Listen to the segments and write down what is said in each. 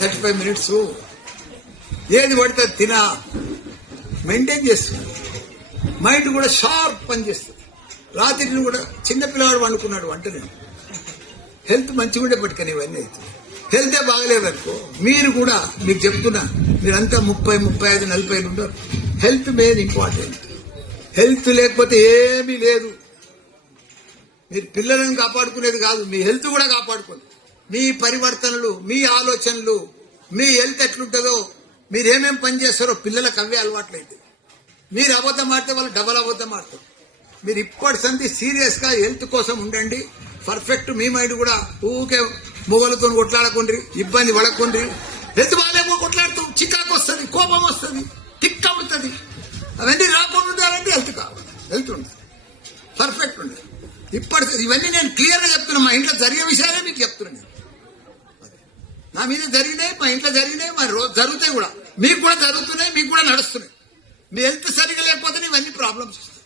35 minutes ఏది పడితే తిన మెయింటైన్ చేస్తుంది. మైండ్ కూడా షార్ప్ పని చేస్తుంది. రాత్రి కూడా చిన్న పిల్లవాడు వండుకున్నాడు వంటలేను. హెల్త్ మంచిగా ఉండేప్పటికని ఇవన్నీ అవుతుంది. హెల్తే బాగలేదనుకో మీరు కూడా మీకు చెప్తున్నా, మీరంతా 30, 35, 40 ఉంటారు. Health main important. హెల్త్ లేకపోతే ఏమీ లేదు. మీరు పిల్లలను కాపాడుకునేది కాదు, మీ హెల్త్ కూడా కాపాడుకోండి. మీ పరివర్తనలు, మీ ఆలోచనలు, మీ హెల్త్ ఎట్లుంటుందో, మీరేమేం పని చేస్తారో పిల్లలకు అవే అలవాట్లయితే. మీరు అబద్ధం ఆడితే వాళ్ళు డబల్ అబద్ధం ఆడతారు. మీరు ఇప్పటి సంది సీరియస్ గా హెల్త్ కోసం ఉండండి. పర్ఫెక్ట్. మీ మైండ్ కూడా ఊకే మొగలతో కొట్లాడకుండ్రి, ఇబ్బంది పడకుండ్రి. హెల్త్ బాగాలేమో కొట్లాడుతూ చికాకు వస్తుంది, కోపం వస్తుంది, టిక్ అవుతుంది. అవన్నీ రాకుండా ఉండాలంటే హెల్త్ కావాలి. హెల్త్ ఉండాలి, పర్ఫెక్ట్ ఉండాలి. ఇవన్నీ నేను క్లియర్ గా చెప్తున్నా. మా ఇంట్లో జరిగే విషయాలే మీకు చెప్తున్నాను. నా మీద జరిగినాయి, మా ఇంట్లో జరిగినాయి, మా రోజు జరుగుతాయి కూడా. మీకు కూడా జరుగుతున్నాయి, మీకు కూడా నడుస్తున్నాయి. మీ హెల్త్ సరిగా లేకపోతే ఇవన్నీ ప్రాబ్లమ్స్ వస్తాయి.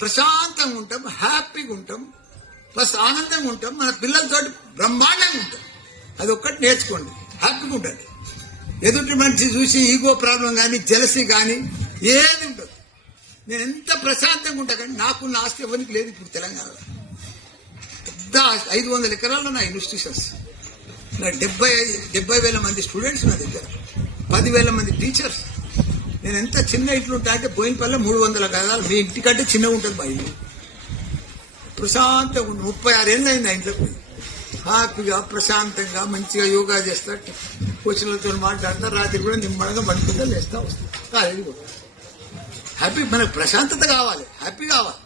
ప్రశాంతంగా ఉంటాం, హ్యాపీగా ఉంటాం, ప్లస్ ఆనందంగా ఉంటాం, మన పిల్లలతో బ్రహ్మాండంగా ఉంటాం. అది ఒక్కటి నేర్చుకోండి, హ్యాపీగా ఉండండి. ఎదుటి మనిషి చూసి ఈగో ప్రాబ్లం కానీ, జలసి కానీ ఏది ఉంటుంది. నేను ఎంత ప్రశాంతంగా ఉంటా కానీ నాకున్న ఆస్తి ఎవరికి లేదు. ఇప్పుడు తెలంగాణలో పెద్ద 500 ఎకరాల్లో నా ఇన్స్టిట్యూషన్స్, నా 70,000 మంది స్టూడెంట్స్ నా దగ్గర, 10,000 మంది టీచర్స్. నేను ఎంత చిన్న ఇంట్లో ఉంటా అంటే బోయినపల్లి 300 గదాలు. మీ ఇంటికంటే చిన్నగా ఉంటుంది మా ఇల్లు. ప్రశాంతంగా 36 ఏళ్ళు అయింది ఆ ఇంట్లోకి పోయి. హ్యాపీగా ప్రశాంతంగా మంచిగా యోగా చేస్తా, కోచ్లతో మాట్లాడతా, రాత్రి కూడా నిమ్మడంగా పడుకుంటా, లేస్తా వస్తా. కాలేజీ కూడా హ్యాపీ. మనకు ప్రశాంతత కావాలి, హ్యాపీ కావాలి.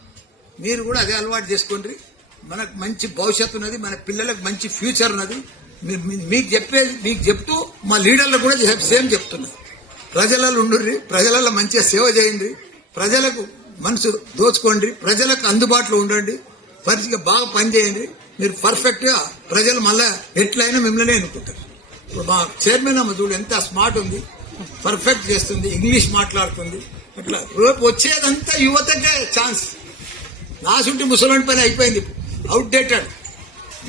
మీరు కూడా అదే అలవాటు చేసుకోండి. మనకు మంచి భవిష్యత్తు ఉన్నది, మన పిల్లలకు మంచి ఫ్యూచర్ ఉన్నది. మీకు చెప్తూ మా లీడర్లకు కూడా సేమ్ చెప్తున్నారు. ప్రజలలో ఉండుర్రి, ప్రజలలో మంచిగా సేవ చేయండి, ప్రజలకు మనసు దోచుకోండి, ప్రజలకు అందుబాటులో ఉండండి, పరిస్థితిగా బాగా పనిచేయండి. మీరు పర్ఫెక్ట్ గా ప్రజలు మళ్ళా ఎట్లయినా మిమ్మల్ని ఎన్నుకుంటారు. మా చైర్మన్ అమ్మ చూడు ఎంత స్మార్ట్ ఉంది, పర్ఫెక్ట్ చేస్తుంది, ఇంగ్లీష్ మాట్లాడుతుంది. అట్లా రేపు వచ్చేదంతా యువతకే ఛాన్స్. నాసుంటి ముసలాంటి పని అయిపోయింది, అవుట్డేటెడ్.